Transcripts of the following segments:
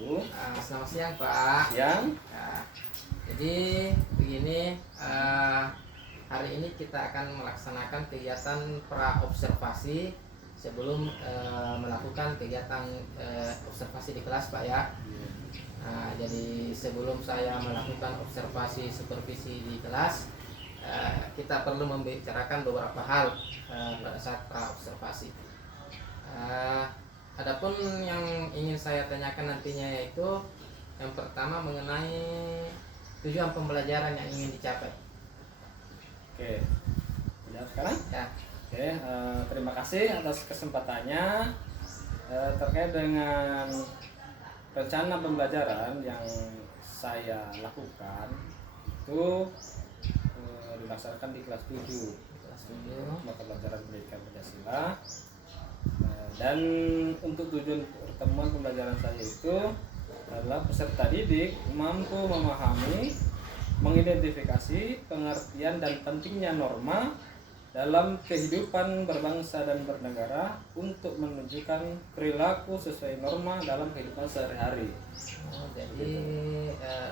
wabarakatuh. Selamat siang Pak. Siang. Nah, jadi begini, hari ini kita akan melaksanakan kegiatan pra-observasi sebelum melakukan kegiatan observasi di kelas Pak ya. Nah, jadi sebelum saya melakukan observasi supervisi di kelas, kita perlu membicarakan beberapa hal pada saat pra-observasi. Adapun yang ingin saya tanyakan nantinya yaitu yang pertama mengenai tujuan pembelajaran yang ingin dicapai. Oke, sudah sekarang? Ya. Oke, terima kasih atas kesempatannya terkait dengan rencana pembelajaran yang saya lakukan itu dilaksanakan di kelas 7 mata pelajaran pendidikan Pancasila. Dan untuk tujuan pertemuan pembelajaran saya itu adalah peserta didik mampu memahami, mengidentifikasi pengertian dan pentingnya norma dalam kehidupan berbangsa dan bernegara untuk menunjukkan perilaku sesuai norma dalam kehidupan sehari-hari. Jadi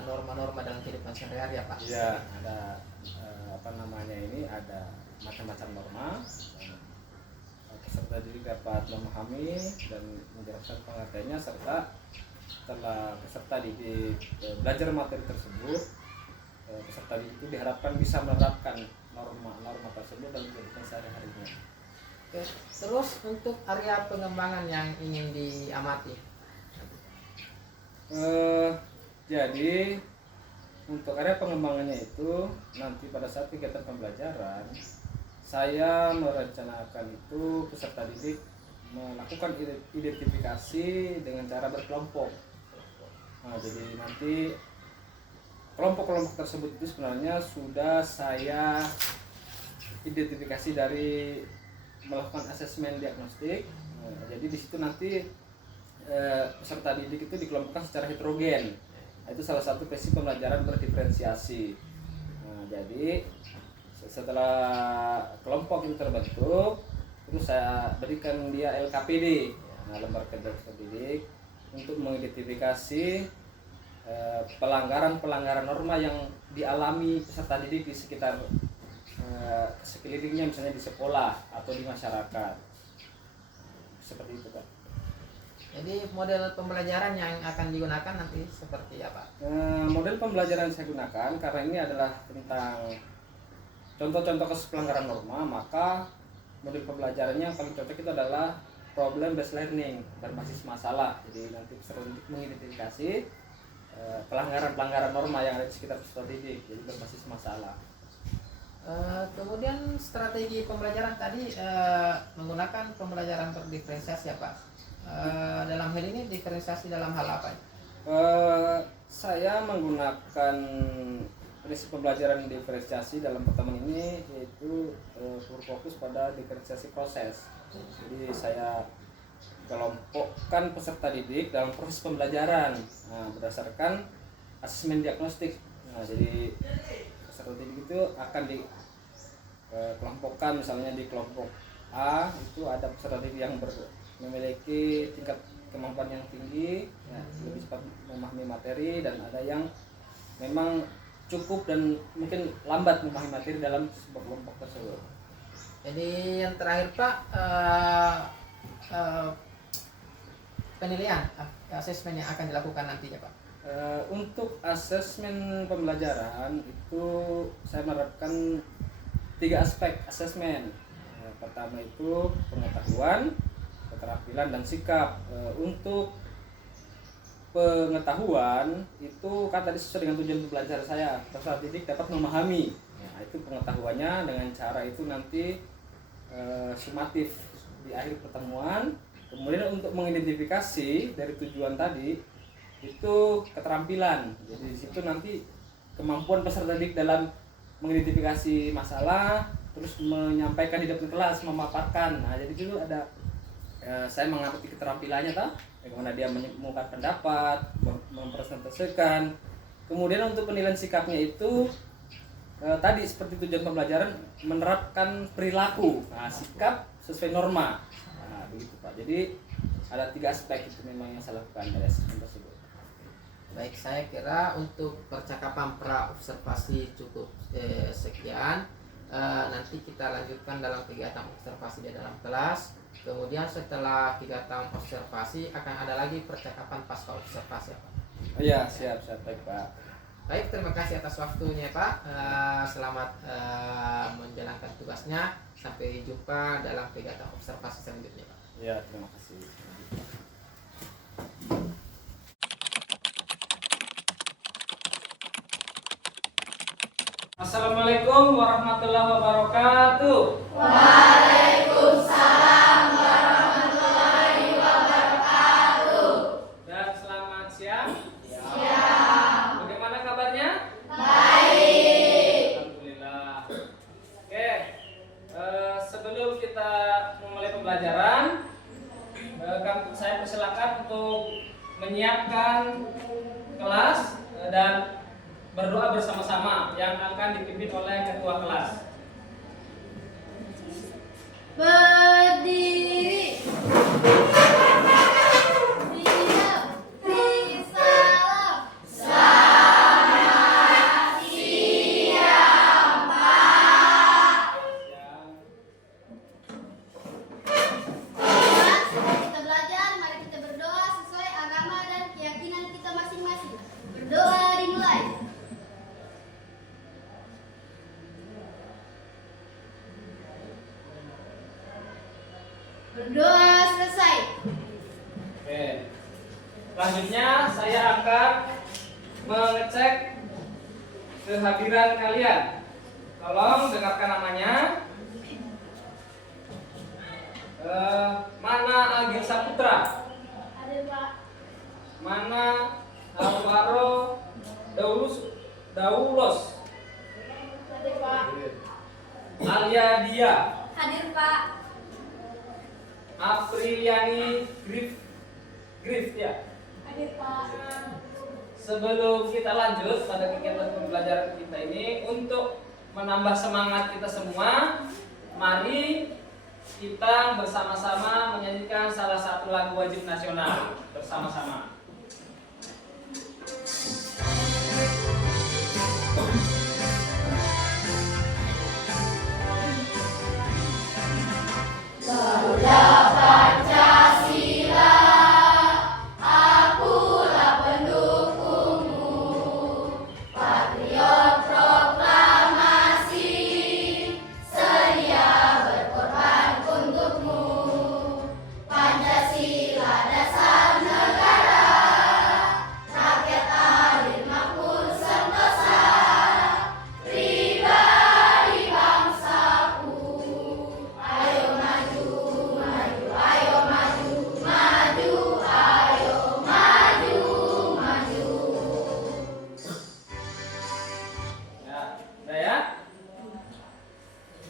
norma-norma dalam kehidupan sehari-hari ya Pak? Ya, ada ada macam-macam norma. Peserta didik dapat memahami dan menjelaskan pengertiannya, serta setelah peserta didik belajar materi tersebut, peserta didik itu diharapkan bisa menerapkan norma-norma tersebut dalam kehidupan sehari-harinya. Oke. Terus untuk area pengembangan yang ingin diamati? Jadi untuk area pengembangannya itu nanti pada saat kegiatan pembelajaran saya merencanakan itu peserta didik melakukan identifikasi dengan cara berkelompok. Nah, jadi nanti kelompok-kelompok tersebut itu sebenarnya sudah saya identifikasi dari melakukan asesmen diagnostik. Nah, jadi di situ nanti peserta didik itu dikelompokkan secara heterogen. Nah, itu salah satu prinsip pembelajaran berdiferensiasi. Nah, jadi setelah kelompok itu terbentuk, terus saya berikan dia LKPD, lembar kerja didik, untuk mengidentifikasi pelanggaran-pelanggaran norma yang dialami peserta didik di sekitar sekelilingnya, misalnya di sekolah atau di masyarakat. Seperti itu Pak. Jadi model pembelajaran yang akan digunakan nanti seperti apa? Model pembelajaran yang saya gunakan karena ini adalah tentang contoh-contoh kasus pelanggaran norma, maka model pembelajarannya yang paling cocok itu adalah problem based learning, berbasis masalah. Jadi nanti peserta didik mengidentifikasi pelanggaran-pelanggaran norma yang ada di sekitar peserta didik, jadi berbasis masalah. Kemudian strategi pembelajaran tadi menggunakan pembelajaran berdiferensiasi ya Pak. Dalam hal ini diferensiasi dalam hal apa? Saya menggunakan prinsip pembelajaran diferensiasi dalam pertemuan ini yaitu berfokus pada diferensiasi proses. Jadi saya kelompokkan peserta didik dalam proses pembelajaran berdasarkan asesmen diagnostik. Nah, jadi peserta didik itu akan dikelompokkan, misalnya di kelompok A itu ada peserta didik yang memiliki tingkat kemampuan yang tinggi, lebih cepat memahami materi, dan ada yang memang cukup dan mungkin lambat memahami materi dalam sebuah kelompok tersebut. Jadi yang terakhir Pak, penilaian asesmen yang akan dilakukan nantinya Pak. Untuk asesmen pembelajaran itu saya menerapkan 3 aspek asesmen. Pertama itu pengetahuan, keterampilan, dan sikap. Untuk pengetahuan itu kan tadi sesuai dengan tujuan pembelajaran saya, peserta didik dapat memahami. Nah, itu pengetahuannya dengan cara itu nanti sumatif di akhir pertemuan. Kemudian untuk mengidentifikasi dari tujuan tadi itu keterampilan. Jadi di situ nanti kemampuan peserta didik dalam mengidentifikasi masalah, terus menyampaikan di depan kelas, memaparkan. Nah, jadi itu ada saya mengamati keterampilannya bagaimana dia mengungkapkan pendapat, mempresentasikan. Kemudian untuk penilaian sikapnya itu tadi seperti tujuan pembelajaran menerapkan perilaku, sikap sesuai norma. Nah, begitu Pak. Jadi ada 3 aspek itu memang yang saya lakukan dari asesmen tersebut. Baik, saya kira untuk percakapan pra observasi cukup sekian. Nanti kita lanjutkan dalam kegiatan observasi di dalam kelas. Kemudian setelah kegiatan observasi akan ada lagi percakapan pasca observasi, Pak. Oh iya, siap baik Pak. Baik, terima kasih atas waktunya, Pak. Selamat menjalankan tugasnya. Sampai jumpa dalam kegiatan observasi selanjutnya, Pak. Iya, terima kasih. Assalamualaikum warahmatullahi wabarakatuh. Waalaikumsalam warahmatullahi wabarakatuh. Dan selamat siang. Siang. Bagaimana kabarnya? Baik. Alhamdulillah. Oke, sebelum kita memulai pembelajaran, saya persilakan untuk menyiapkan kelas dan berdoa bersama-sama yang akan dipimpin oleh ketua kelas. Berdiri. Diam. Risalah. Selamat siang, Pak. Mari kita belajar, mari kita berdoa sesuai agama dan keyakinan kita masing-masing. Berdoa dimulai. Berdoa selesai. Oke. Selanjutnya saya akan mengecek kehadiran kalian. Tolong dengarkan namanya. Mana Agil Saputra? Ada Pak. Mana Alvaro Daulos? Ada Pak. Alia Dia? Hadir Pak. Apriliani Griff ya. Hadir Pak. Sebelum kita lanjut pada kegiatan pembelajaran kita ini, untuk menambah semangat kita semua, mari kita bersama-sama menyanyikan salah satu lagu wajib nasional bersama-sama. Garuda Pancasila, akulah pendukungmu. Patriot proklamasi, sedia berkorban untukmu. Pancasila dasar negara, rakyat adil makmur sentosa, pribadi bangsaku. Ayo maju, maju, ayo maju, maju, ayo maju, maju. Ya, udah ya.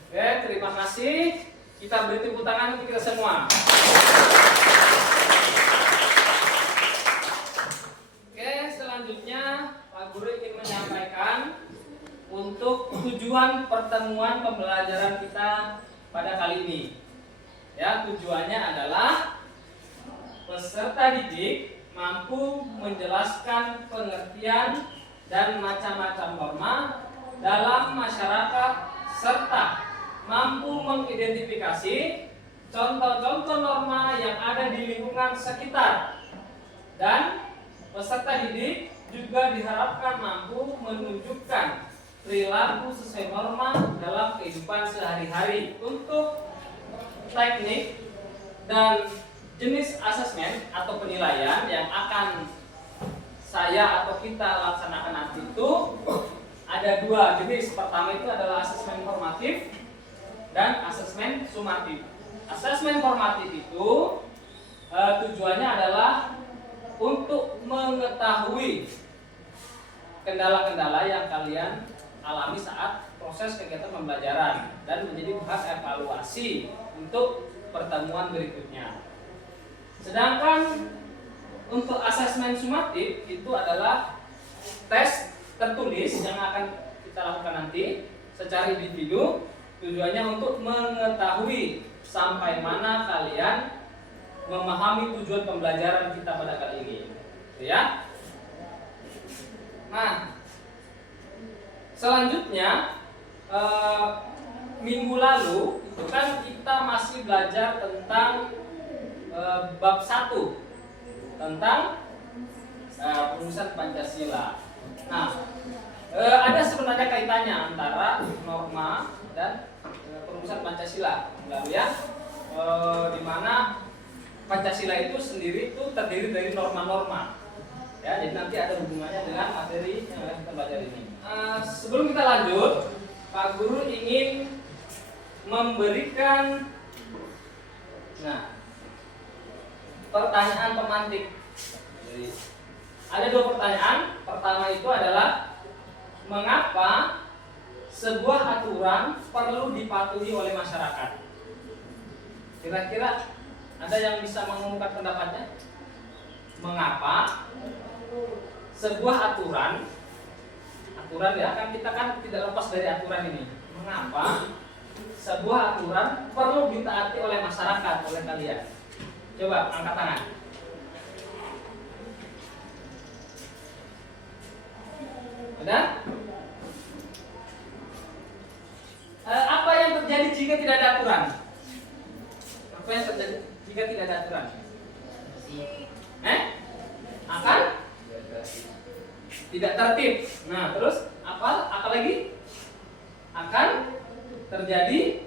Oke, terima kasih. Kita beri tepuk tangan untuk kita semua. Oke, selanjutnya Pak Guru ingin menyampaikan untuk tujuan pertemuan pembelajaran kita pada kali ini. Ya, tujuannya adalah peserta didik mampu menjelaskan pengertian dan macam-macam norma dalam masyarakat serta mampu mengidentifikasi contoh-contoh norma yang ada di lingkungan sekitar, dan peserta didik juga diharapkan mampu menunjukkan perilaku sesuai norma dalam kehidupan sehari-hari. Untuk teknik dan jenis asesmen atau penilaian yang akan saya atau kita laksanakan nanti itu ada dua jenis. Pertama itu adalah asesmen formatif dan asesmen sumatif. Asesmen formatif itu tujuannya adalah untuk mengetahui kendala-kendala yang kalian alami saat proses kegiatan pembelajaran dan menjadi bahan evaluasi untuk pertemuan berikutnya. Sedangkan untuk asesmen sumatif itu adalah tes tertulis yang akan kita lakukan nanti secara individu. Tujuannya untuk mengetahui sampai mana kalian memahami tujuan pembelajaran kita pada kali ini. Ya. Nah, selanjutnya minggu lalu itu kan kita masih belajar tentang bab 1 tentang perumusan Pancasila. Nah, ada sebenarnya kaitannya antara norma dan perumusan Pancasila, lalu ya, di mana Pancasila itu sendiri itu terdiri dari norma-norma. Ya, jadi nanti ada hubungannya dengan materi yang akan kita belajar ini. Sebelum kita lanjut, Pak Guru ingin memberikan pertanyaan pemantik. Jadi, ada 2 pertanyaan. Pertama itu adalah mengapa sebuah aturan perlu dipatuhi oleh masyarakat? Kira-kira ada yang bisa mengungkap pendapatnya? Mengapa sebuah aturan ya kan, kita kan tidak lepas dari aturan ini. Mengapa sebuah aturan perlu ditaati oleh masyarakat, oleh kalian? Coba angkat tangan. Ada? Apa yang terjadi jika tidak ada aturan? Apa yang terjadi jika tidak ada aturan? Akan tidak tertib. Nah, terus apa lagi? Akan terjadi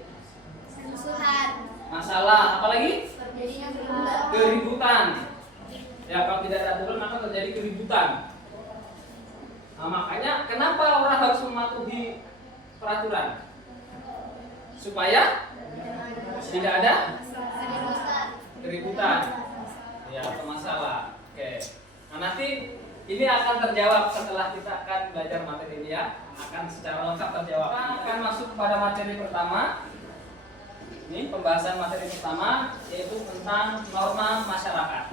Kerusuhan. masalah. Apa lagi? Terjadinya Keributan. Ya, kalau tidak ada aturan maka terjadi keributan. Nah, makanya kenapa orang harus mematuhi peraturan? Supaya tidak ada keributan. Ya, atau masalah. Oke. Nah, nanti ini akan terjawab setelah kita akan belajar materi ini ya. Akan secara lengkap terjawab. Kita akan masuk pada materi pertama. Ini pembahasan materi pertama, yaitu tentang norma masyarakat.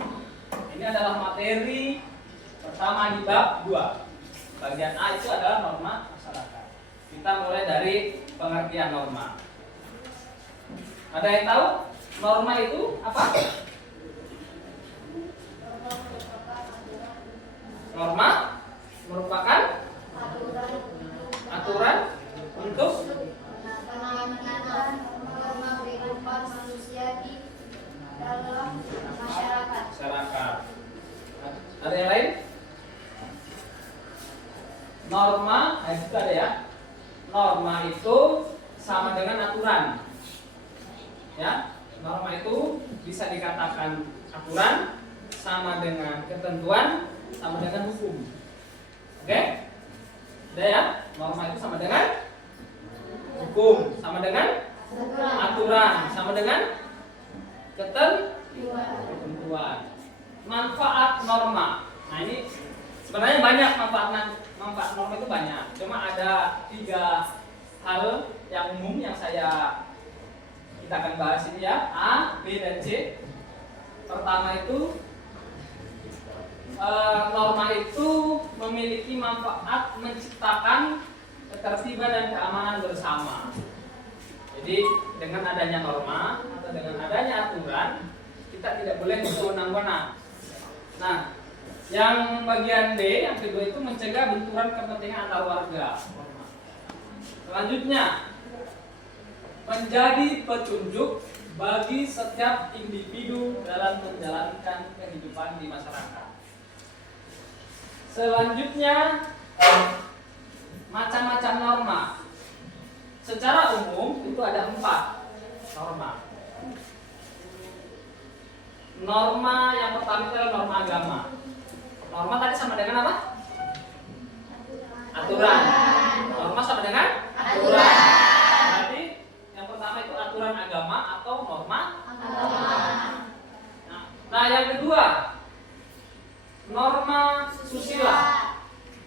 Ini adalah materi pertama di bab 2. Bagian A itu adalah norma masyarakat. Kita mulai dari pengertian norma. Ada yang tahu norma itu apa? Norma merupakan aturan untuk penanganan norma kehidupan manusia di dalam masyarakat. Ada yang lain? Norma, nah itu ada ya. Norma itu sama dengan aturan. Ya, norma itu bisa dikatakan aturan, sama dengan ketentuan, sama dengan hukum. Oke? Ada ya? Norma itu sama dengan hukum, sama dengan aturan, sama dengan ketentuan. Manfaat norma. Nah, ini sebenarnya banyak manfaat norma itu banyak. Cuma ada 3 hal yang umum yang kita akan bahas ini ya. A, B, dan C. Pertama itu norma itu memiliki manfaat menciptakan ketertiban dan keamanan bersama. Jadi dengan adanya norma atau dengan adanya aturan, kita tidak boleh sewenang-wenang. Nah, yang bagian B, yang kedua itu mencegah benturan kepentingan antar warga. Selanjutnya, menjadi petunjuk bagi setiap individu dalam menjalankan kehidupan di masyarakat. Selanjutnya, macam-macam norma. Secara umum itu ada 4 norma. Norma yang pertama itu adalah norma agama. Norma tadi sama dengan apa? Aturan. Norma sama dengan aturan. Berarti yang pertama itu aturan agama atau norma agama. Nah, yang kedua, norma susila.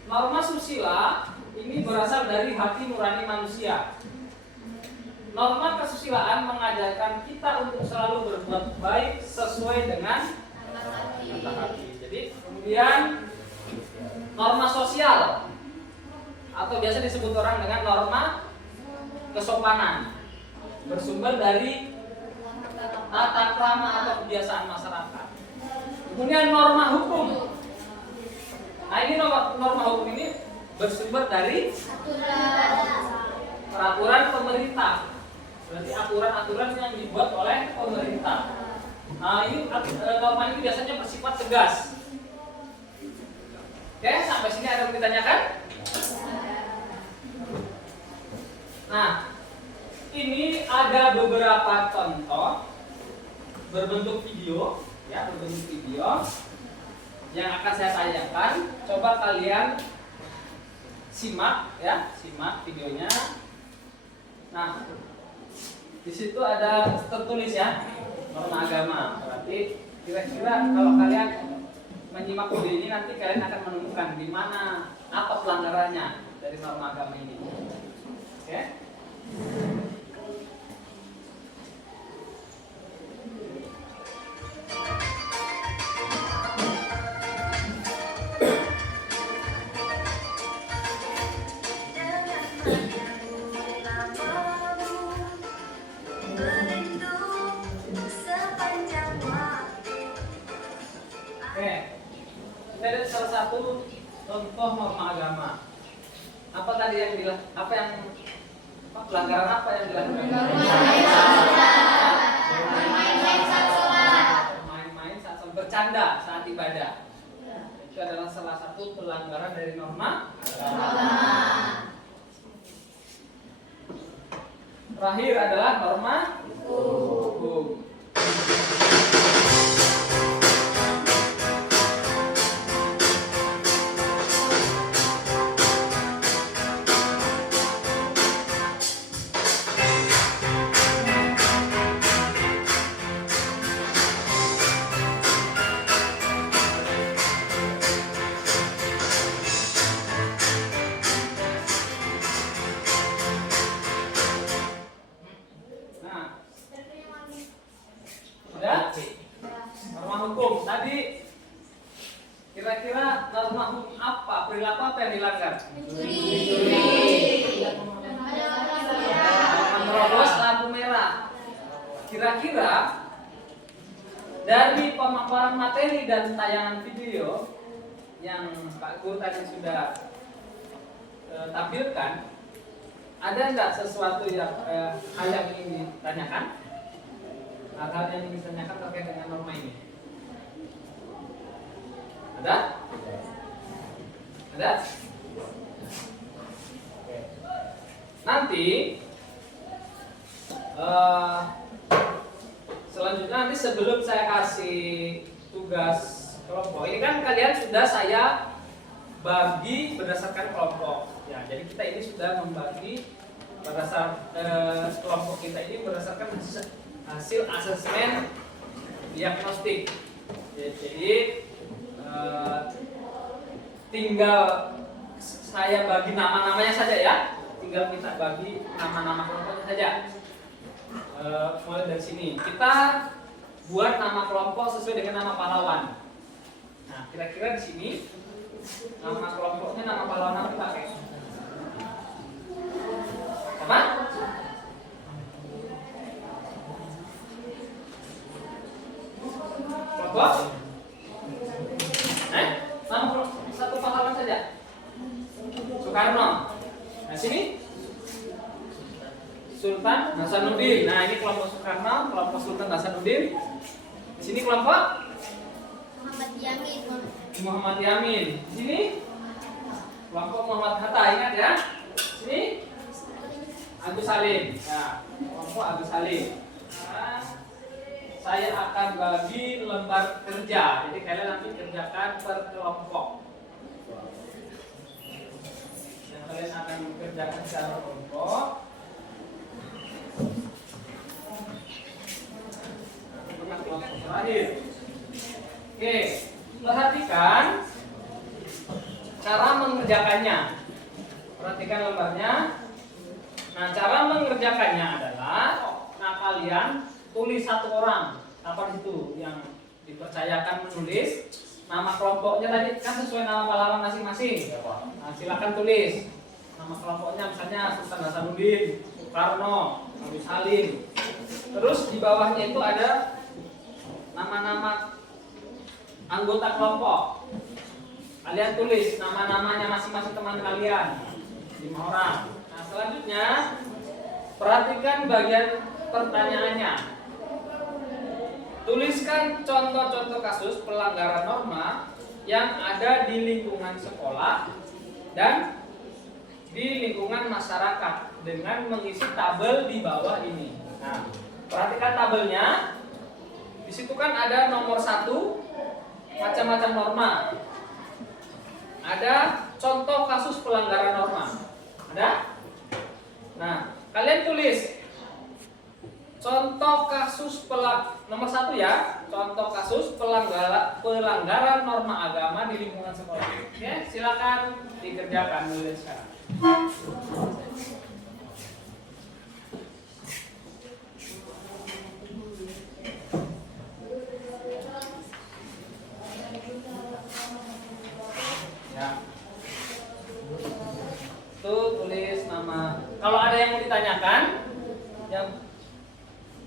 Norma susila ini berasal dari hati nurani manusia. Norma kesusilaan mengajarkan kita untuk selalu berbuat baik sesuai dengan kata hati. Jadi kemudian norma sosial atau biasa disebut orang dengan norma kesopanan, bersumber dari tata krama atau kebiasaan masyarakat. Kemudian norma hukum. Nah, ini norma hukum ini bersumber dari peraturan pemerintah. Berarti aturan-aturan yang dibuat oleh pemerintah. Nah, ini norma ini biasanya bersifat tegas. Oke, sampai sini ada yang ditanyakan? Nah, ini ada beberapa contoh berbentuk video, ya, berbentuk video yang akan saya tayangkan. Coba kalian simak, ya, simak videonya. Nah, di situ ada tertulis ya, norma agama. Berarti kira-kira kalau kalian menyimak video ini nanti kalian akan menemukan di mana apa pelanggarannya dari norma agama ini. Oke? Ada salah satu contoh norma agama. Apa tadi yang pelanggaran apa yang dilakukan? Main-main saat sholat, bercanda saat ibadah. Itu adalah salah satu pelanggaran dari norma agama. Terakhir adalah norma hukum. Norma hukum tadi, kira-kira norma hukum apa, perilaku apa yang dilanggar? Menerobos lampu merah. Kira-kira dari pemaparan materi dan tayangan video yang Pak Guru tadi sudah tampilkan, ada nggak sesuatu yang hal yang ingin ditanyakan? Hal-hal yang ingin ditanyakan terkait dengan norma ini? Ada? Ada? Oke. Nanti selanjutnya nanti sebelum saya kasih tugas kelompok, ini kan kalian sudah saya bagi berdasarkan kelompok. Ya, jadi kita ini sudah membagi berdasar kelompok kita ini berdasarkan hasil asesmen diagnostik. Jadi tinggal saya bagi nama-namanya saja ya. Tinggal kita bagi nama-nama kelompoknya saja. Mulai dari sini kita buat nama kelompok sesuai dengan nama pahlawan. Nah, kira-kira di sini nama kelompoknya, nama pahlawan apa dipakai? Apa? Kelompok? Nama satu pahlawan saja. Soekarno. Nah, sini Sultan Hasanuddin. Nah, ini kelompok Soekarno, kelompok Sultan Hasanuddin. Di sini kelompok Muhammad Yamin. Di sini kelompok Muhammad Hatta. Ingat ya. Sini Agus Salim. Nah, kelompok Agus Salim. Nah, saya akan bagi lembar kerja. Jadi kalian nanti kerjakan per kelompok. Dan kalian akan kerjakan secara kelompok. Kelompok terakhir. Oke, perhatikan cara mengerjakannya. Perhatikan lembarnya. Nah, cara mengerjakannya adalah, nah kalian tulis satu orang apa itu yang dipercayakan menulis nama kelompoknya tadi kan sesuai nama pahlawan masing-masing. Nah, silakan tulis nama kelompoknya, misalnya Sultan Hasanuddin, Soekarno, Agus Salim. Terus di bawahnya itu ada nama-nama anggota kelompok. Kalian tulis nama-namanya masing-masing teman kalian, 5 orang. Nah, selanjutnya perhatikan bagian pertanyaannya. Tuliskan contoh-contoh kasus pelanggaran norma yang ada di lingkungan sekolah dan di lingkungan masyarakat dengan mengisi tabel di bawah ini. Nah, perhatikan tabelnya. Di situ kan ada nomor 1, macam-macam norma. Ada contoh kasus pelanggaran norma. Ada? Nah, kalian tulis contoh kasus nomor 1 ya, contoh kasus pelanggaran norma agama di lingkungan sekolah. Oke, silakan dikerjakan mulai sekarang. Ya. Tuh tulis nama. Kalau ada yang mau ditanyakan, yang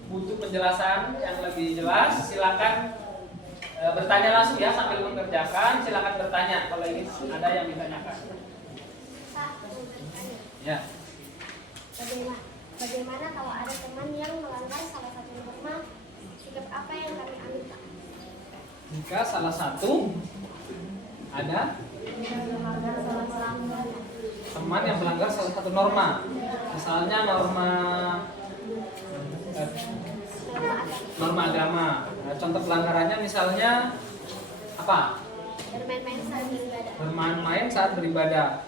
butuh penjelasan yang lebih jelas, silakan bertanya langsung ya sambil mengerjakan. Silakan bertanya kalau ingin ada yang ditanyakan. Ya. Bagaimana kalau ada teman yang melanggar salah satu norma? Sikap apa yang kami ambil, Pak? Jika salah satu ada teman yang melanggar salah satu norma, misalnya norma agama. Nah, contoh pelanggarannya misalnya apa? Bermain-main saat beribadah. Bermain-main saat beribadah.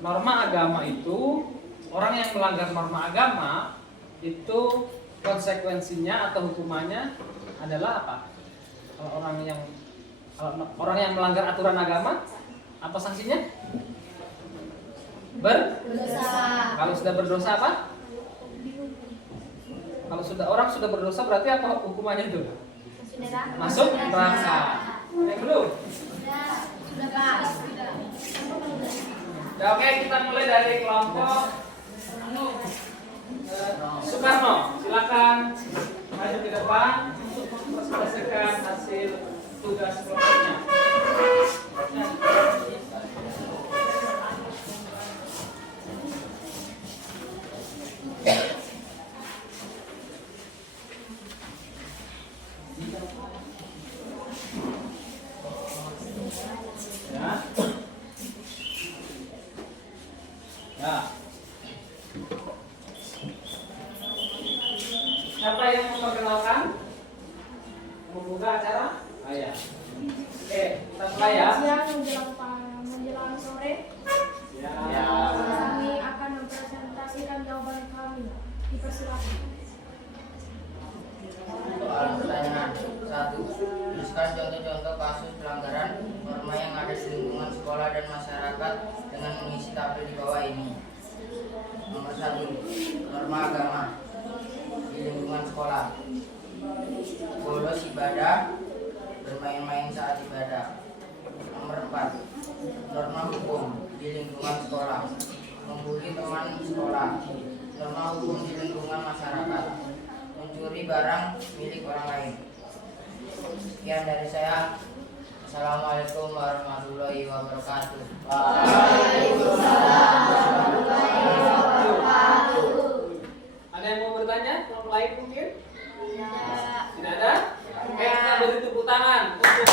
Norma agama itu, orang yang melanggar norma agama itu konsekuensinya atau hukumannya adalah apa? Kalau orang yang melanggar aturan agama, apa sanksinya? Berdosa. Kalau sudah berdosa apa? Kalau orang sudah berdosa berarti apa hukumannya itu? Masuk neraka. Belum? Sudah, Pak. Ya, oke, kita mulai dari kelompok Soekarno. Silakan maju ke depan untuk mempresentasikan hasil tugas kelompoknya. Ya. Siapa yang memperkenalkan? Membuka acara? Ah, ya. Oke, kita mulai ya. Siang menjelang sore, Ya. kami akan mempresentasikan jawaban kami. Dipersilakan. Soal pertanyaan 1. Tuliskan contoh-contoh kasus pelanggaran norma yang ada di lingkungan sekolah dan masyarakat dengan mengisi tabel di bawah ini. Nomor 1. Norma agama di lingkungan sekolah. Bolos ibadah, bermain-main saat ibadah. Nomor 4. Norma hukum di lingkungan sekolah. Membuli teman sekolah. Norma hukum di lingkungan masyarakat. Mencuri barang milik orang lain. Sekian dari saya. Assalamualaikum warahmatullahi wabarakatuh. Waalaikumsalam warahmatullahi wabarakatuh. Ada yang mau bertanya? Kelompok lain mungkin? Tidak. Tidak ada? Oke, kita beri tepuk tangan untuk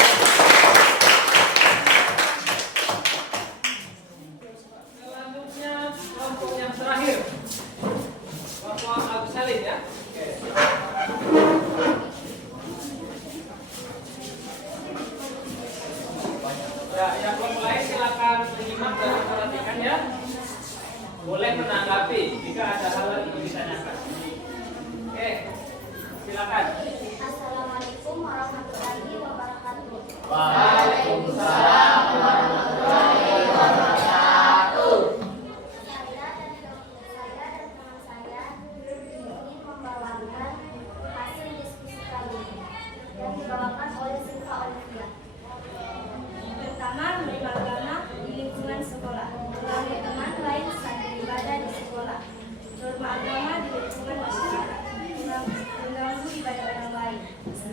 selanjutnya kelompok yang terakhir. Kelompok Agus Salim ya. Oke. Ya, yang kelompok lain silakan menyimak dan memperhatikan ya. Boleh menanggapi jika ada hal yang ingin ditanyakan. Oke, silakan. Assalamualaikum warahmatullahi wabarakatuh. Waalaikumsalam warahmatullahi wabarakatuh. Saya dan teman saya ingin membawakan hasil diskusi kami yang dibawakan oleh Sinta Olivia. Pertama, menerima agama di lingkungan sekolah. Melalui teman lain saat beribadah di sekolah. Norma agama di lingkungan masyarakat. Mengganggu ibadah orang lain.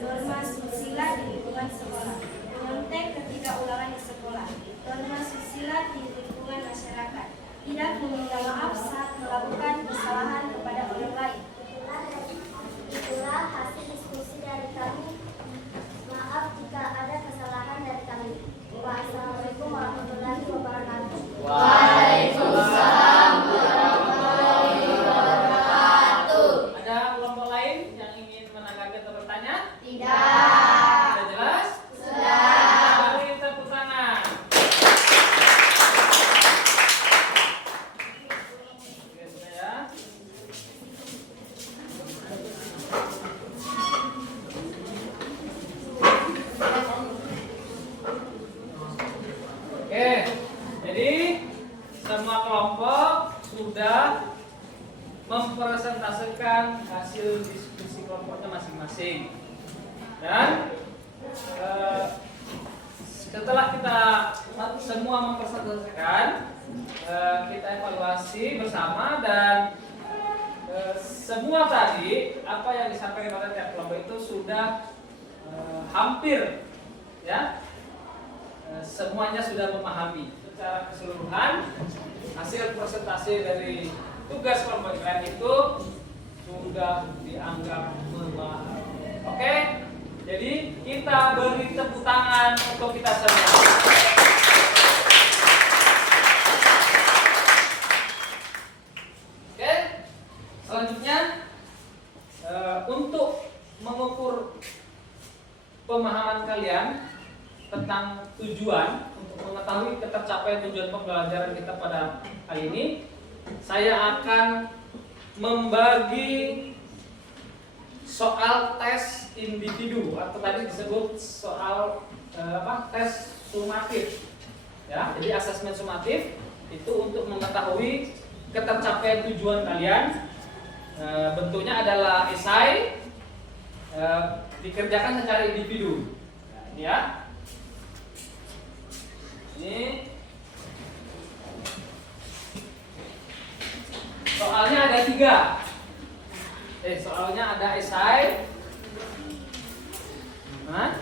Norma susila di lingkungan sekolah. Menyontek ketika ulangan di sekolah. di lingkungan masyarakat. Tidak meminta maaf saat melakukan kesalahan kepada orang lain. Itulah hasil diskusi dari kami. Maaf jika ada kesalahan dari kami. Wassalamualaikum warahmatullahi wabarakatuh. Waalaikumsalam warahmatullahi wabarakatuh. Ada kelompok lain yang ingin menanggapi atau bertanya? Tidak. Sudah jelas? Sudah. Beri tepuk tangan. Oke, sudah ya. Oke, jadi semua kelompok sudah mempresentasikan hasil diskusi kelompoknya masing-masing. Dan setelah kita semua mempresentasikan, kita evaluasi bersama dan semua tadi apa yang disampaikan oleh tiap kelompok itu sudah hampir ya semuanya sudah memahami secara keseluruhan hasil presentasi dari tugas kelompok kalian itu sudah dianggap memahami. Oke, jadi kita beri tepuk tangan untuk kita semua. Oke, selanjutnya untuk mengukur pemahaman kalian tentang tujuan untuk mengetahui ketercapaian tujuan pembelajaran kita pada kali ini, saya akan membagi soal tes individu atau tadi disebut soal tes sumatif. Ya, jadi asesmen sumatif itu untuk mengetahui ketercapaian tujuan kalian. Bentuknya adalah esai, dikerjakan secara individu. Nah, ini ya. Ini soalnya ada 3. Soalnya ada esai. Nah,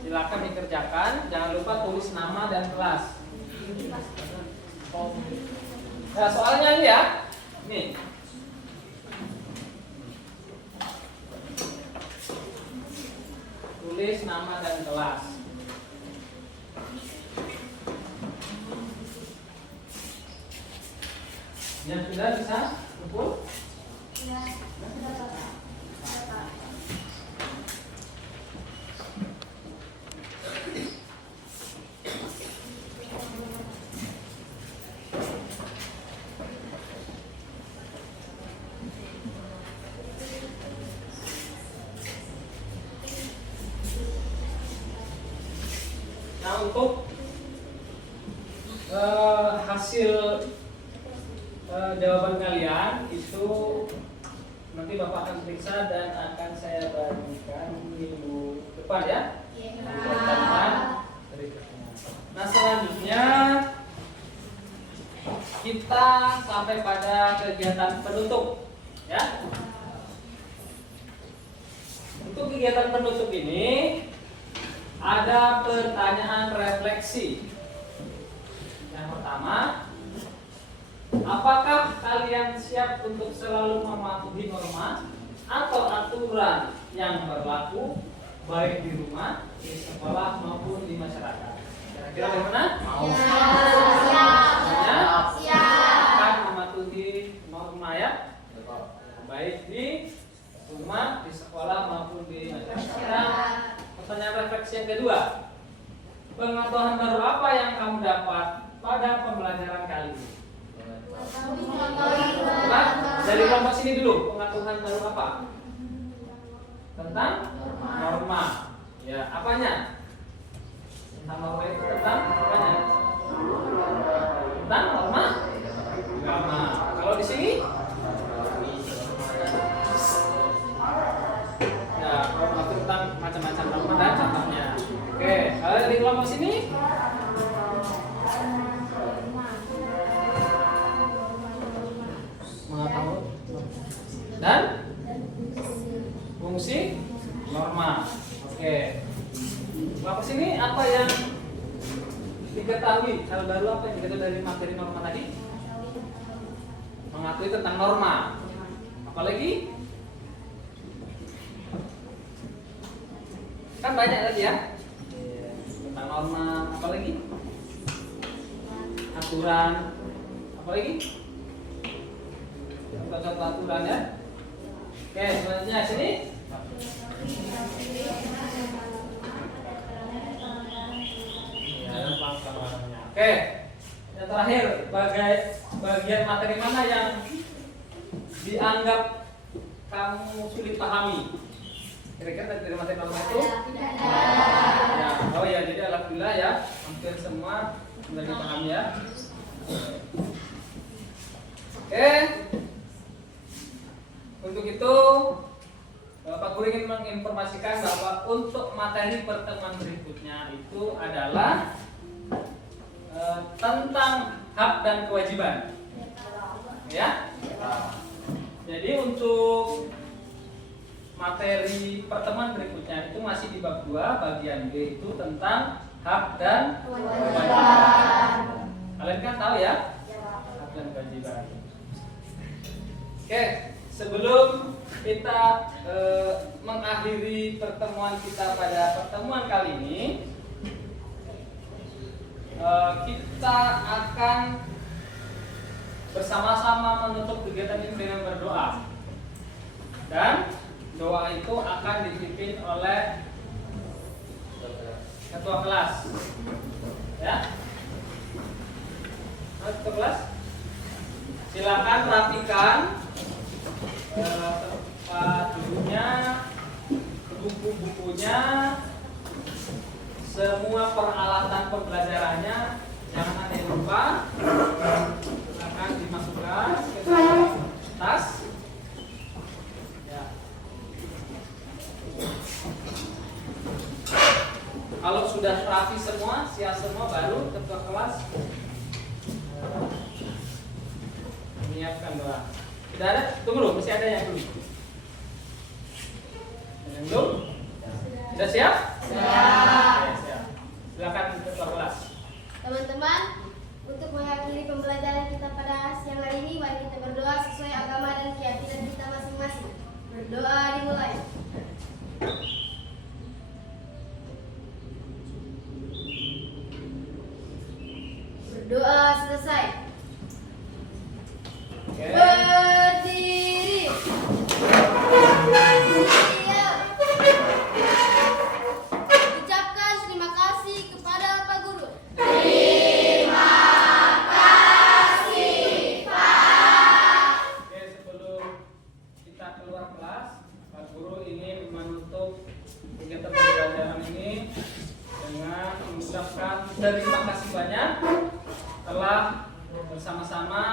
silakan dikerjakan. Jangan lupa tulis nama dan kelas. Nah, soalnya ini ya. Nih. Tulis nama dan kelas. Yang sudah bisa kumpul? Ya. Nah, untuk hasil jawaban kalian itu nanti Bapak akan periksa dan akan saya bagikan minggu depan ya. Nah, selanjutnya kita sampai pada kegiatan penutup ya. Untuk kegiatan penutup ini ada pertanyaan refleksi. Yang pertama, apakah kalian siap untuk selalu mematuhi norma atau aturan yang berlaku baik di rumah, di sekolah maupun di masyarakat? Kira-kira bagaimana? Mau? Siap. Akan mematuhi norma ya, baik di rumah, di sekolah maupun di masyarakat. Nah, pertanyaan refleksi yang kedua, pengetahuan baru apa yang kamu dapat pada pembelajaran kali ini? Nah, dari kelompok sini dulu, pengetahuan baru apa? Tentang norma. Ya, apanya? Tentang norma itu tentang apanya? Tentang norma? Agama. Kalau di sini? Ya, norma itu tentang macam-macam norma dan contohnya. Oke, kalau di kelompok sini? Dan fungsi norma. Oke. Kelompok sini apa yang diketahui ketahui hal baru apa yang kita dari materi norma tadi? Mengetahui tentang norma. Apalagi? Kan banyak tadi ya. Tentang norma, apalagi? Aturan, apalagi? Contoh aturan ya. Oke, selanjutnya sini. Oke, yang terakhir bagian materi mana yang dianggap kamu sulit pahami? Kira-kira dari materi norma itu? Ya, oh ya, jadi alhamdulillah ya, hampir semua sudah dipahami ya. Oke, untuk itu Pak Guru ingin menginformasikan bahwa untuk materi pertemuan berikutnya itu adalah tentang hak dan kewajiban, ya. Jadi untuk materi pertemuan berikutnya itu masih di bab 2 bagian B itu tentang hak dan kewajiban. Kalian kan tahu ya? Hak dan kewajiban. Oke, sebelum kita mengakhiri pertemuan kita pada pertemuan kali ini, kita akan bersama-sama menutup kegiatan ini dengan berdoa. Dan doa itu akan dipimpin oleh ketua kelas. Ya. Ketua kelas, silakan rapikan tempat duduknya, buku-bukunya, semua peralatan pembelajarannya, jangan ada yang lupa. Silakan dimasukkan ke dalam tas. Ya. Kalau sudah rapi semua, siap semua, baru ketua kelas menyiapkan doa. Sudah ada? Tunggu dulu, masih ada yang belum. Yang belum? Sudah siap? Oke, siap. Silakan ketua kelas. Teman-teman, untuk mengakhiri pembelajaran kita pada siang hari ini, mari kita berdoa sesuai agama dan keyakinan kita masing-masing. Berdoa dimulai. Berdoa selesai. Oke. Berdiri. Siap. Ucapkan terima kasih kepada Pak Guru. Oke, sebelum kita keluar kelas, Pak Guru ingin menutup kegiatan pembelajaran ini dengan mengucapkan terima kasih banyak telah bersama-sama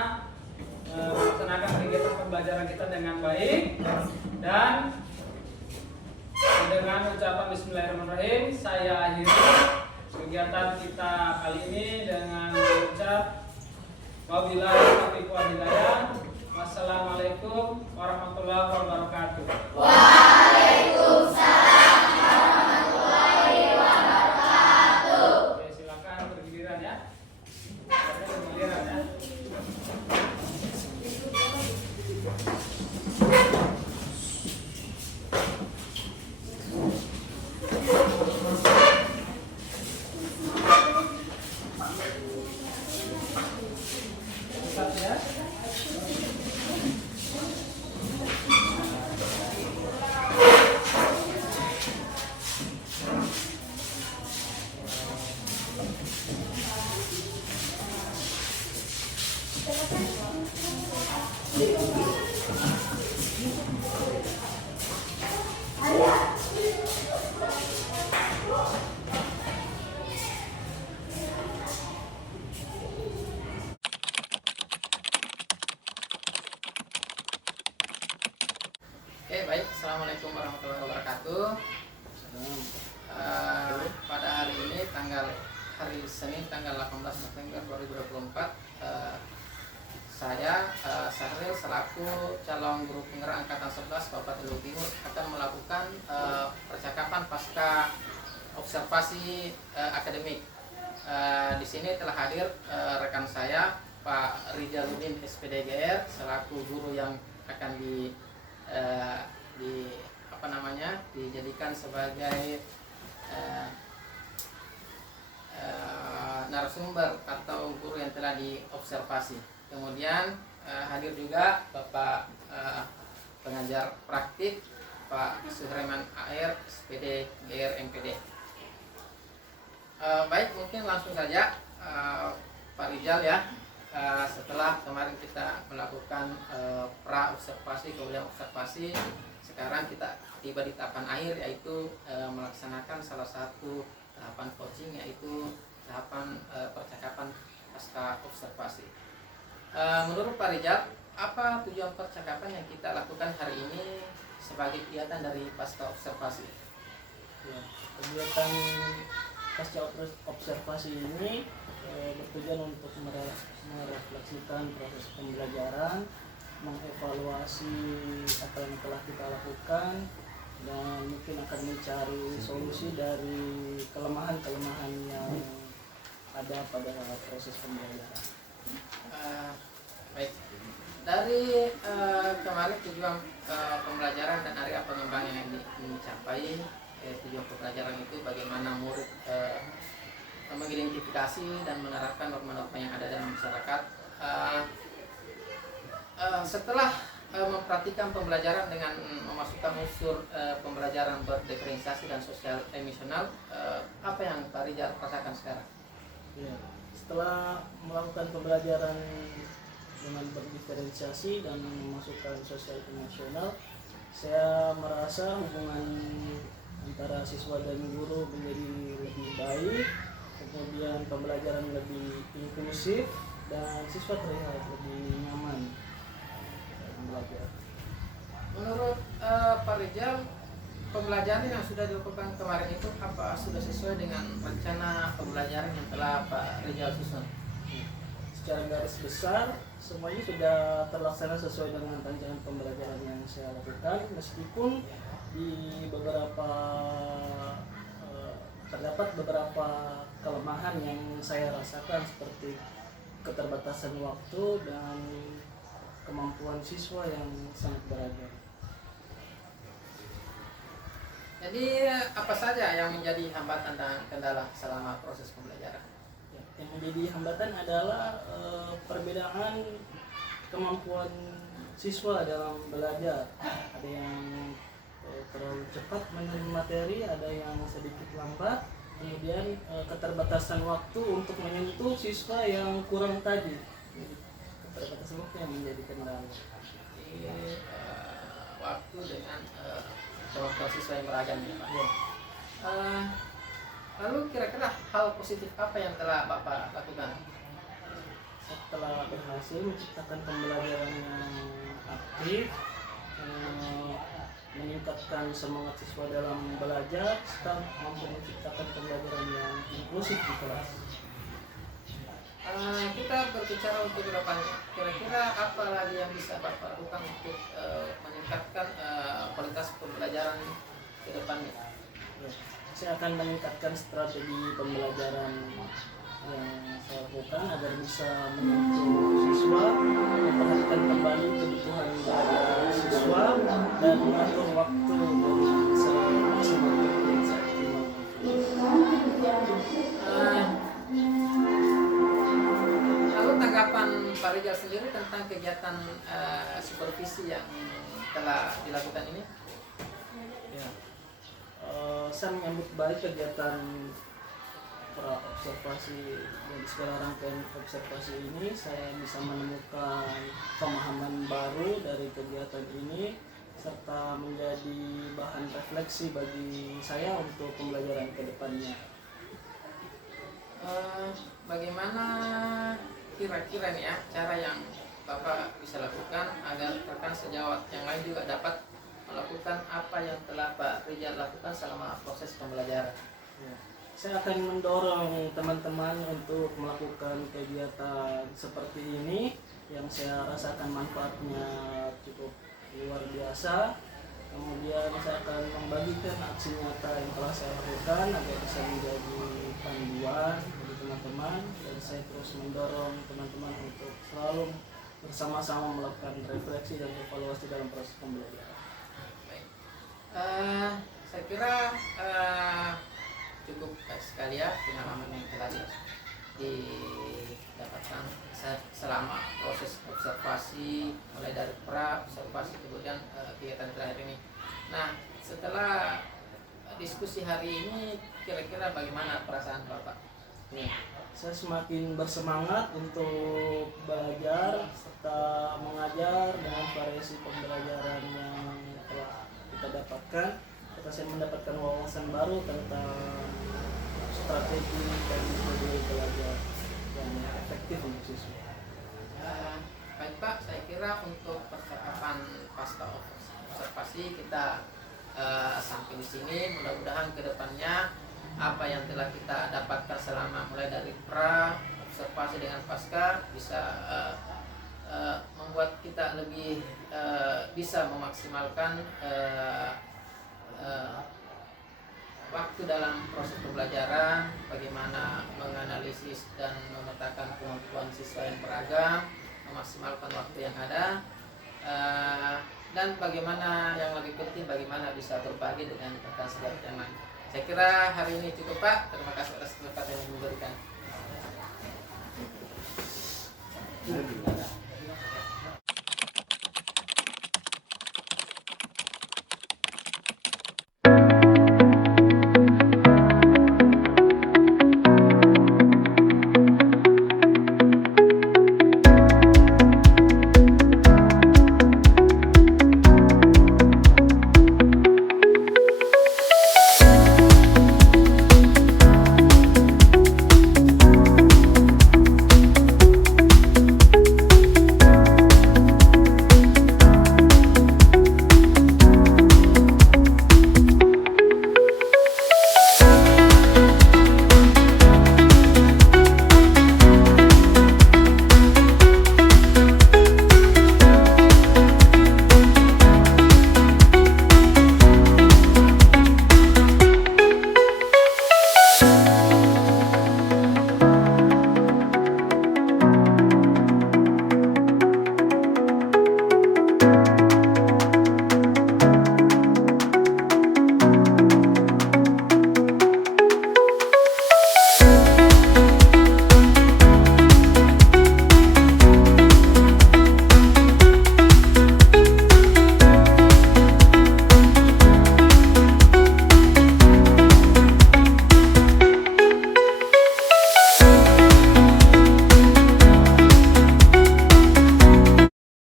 melaksanakan kegiatan pembelajaran kita dengan baik, dan dengan ucapan Bismillahirrahmanirrahim saya akhiri kegiatan kita kali ini dengan mengucap wabillahi taufiq wal hidayah. Wassalamualaikum warahmatullahi wabarakatuh. Oke, silakan bergiliran ya. Bergiliran ya. Cepat ya. Oke, baik. Assalamualaikum warahmatullahi wabarakatuh. Pada hari ini hari Senin tanggal 18 November 2024, saya Sahril selaku calon guru penggerak angkatan 11 Kabupaten Luwu Timur akan melakukan percakapan pasca observasi akademik Di sini telah hadir rekan saya Pak Rijaluddin SPD GR selaku guru yang akan dijadikan sebagai narasumber atau guru yang telah diobservasi. Kemudian hadir juga Bapak pengajar praktik Pak Suherman AR SPD GR MPD. Baik, mungkin langsung saja Pak Rijal ya. Setelah kemarin kita melakukan pra observasi kemudian observasi, sekarang kita tiba di tahapan akhir, yaitu melaksanakan salah satu tahapan coaching, yaitu tahapan percakapan pasca observasi. Menurut Pak Rijal, apa tujuan percakapan yang kita lakukan hari ini sebagai kegiatan dari pasca observasi? Ya, kegiatan pasca observasi ini bertujuan untuk merefleksikan proses pembelajaran, mengevaluasi apa yang telah kita lakukan, dan mungkin akan mencari solusi dari kelemahan-kelemahan yang ada pada proses pembelajaran. Baik, dari kemarin tujuan pembelajaran dan area pengembangan yang dicapai, tujuan pembelajaran itu bagaimana murid mengidentifikasi dan menerapkan norma-norma yang ada dalam masyarakat. Setelah memperhatikan pembelajaran dengan memasukkan unsur pembelajaran berdiferensiasi dan sosial emosional, apa yang Pak Rijal rasakan sekarang? Ya, setelah melakukan pembelajaran dengan berdiferensiasi dan memasukkan sosial emosional, saya merasa hubungan antara siswa dan guru menjadi lebih baik, kemudian pembelajaran lebih inklusif, dan siswa terlihat lebih nyaman belajar. Menurut Pak Rijal, pembelajaran yang sudah dilakukan kemarin itu apa sudah sesuai dengan rencana pembelajaran yang telah Pak Rijal susun? Secara garis besar, semuanya sudah terlaksana sesuai dengan rancangan pembelajaran yang saya lakukan, meskipun di terdapat beberapa kelemahan yang saya rasakan, seperti keterbatasan waktu dan kemampuan siswa yang sangat beragam. Jadi apa saja yang menjadi hambatan dan kendala selama proses pembelajaran? Ya, yang menjadi hambatan adalah perbedaan kemampuan siswa dalam belajar. Ada yang terlalu cepat menerima materi, ada yang sedikit lambat, kemudian keterbatasan waktu untuk menyentuh siswa yang kurang tadi. Keterbatasan waktu yang menjadi kendala. Waktu dengan kemampuan siswa yang beragam ya Pak. Ya. Lalu kira-kira hal positif apa yang telah Bapak lakukan? Setelah berhasil menciptakan pembelajaran yang aktif, meningkatkan semangat siswa dalam belajar, serta mampu menciptakan pembelajaran yang inklusif di kelas. Kita berbicara untuk kedepannya, kira-kira apa lagi yang bisa Bapak lakukan untuk meningkatkan kualitas pembelajaran ke depannya? Ya, saya akan meningkatkan strategi pembelajaran yang saya lakukan agar bisa menyentuh siswa, memperhatikan kembali kebutuhan belajar siswa, dan mengatur waktu semaksimal mungkin saat Lalu tanggapan Pak Rijal sendiri tentang kegiatan supervisi yang telah dilakukan ini? Ya. Saya menyambut baik kegiatan pra observasi dan segala rangkaian observasi ini. Saya bisa menemukan pemahaman baru dari kegiatan ini, serta menjadi bahan refleksi bagi saya untuk pembelajaran ke depannya. Bagaimana kira-kira nih ya cara yang Bapak bisa lakukan agar rekan sejawat yang lain juga dapat melakukan apa yang telah Pak Rijal lakukan selama proses pembelajaran? Ya. Saya akan mendorong teman-teman untuk melakukan kegiatan seperti ini yang saya rasakan manfaatnya cukup luar biasa. Kemudian saya akan membagikan aksi nyata yang telah saya lakukan agar bisa menjadi panduan bagi teman-teman, dan saya terus mendorong teman-teman untuk selalu bersama-sama melakukan refleksi dan evaluasi dalam proses pembelajaran. Baik. Saya kira cukup sekali ya pengalaman yang telah didapatkan selama proses observasi, mulai dari pra observasi kemudian kegiatan terakhir ini. Nah, setelah diskusi hari ini, kira-kira bagaimana perasaan Bapak? Saya semakin bersemangat untuk belajar serta mengajar dengan variasi pembelajaran yang telah kita dapatkan. Serta saya mendapatkan wawasan baru tentang strategi dan metode belajar yang efektif untuk siswa. Baik Pak, saya kira untuk percakapan pasca observasi kita sampai di sini. Mudah-mudahan kedepannya apa yang telah kita dapatkan selama mulai dari pra observasi dengan pasca bisa membuat kita lebih bisa memaksimalkan waktu dalam proses pembelajaran, bagaimana menganalisis dan memetakan kemampuan siswa yang beragam, memaksimalkan waktu yang ada, dan bagaimana yang lebih penting bagaimana bisa berbagi dengan rekan sejawat yang lain. Saya kira hari ini cukup Pak. Terima kasih atas kesempatan yang diberikan.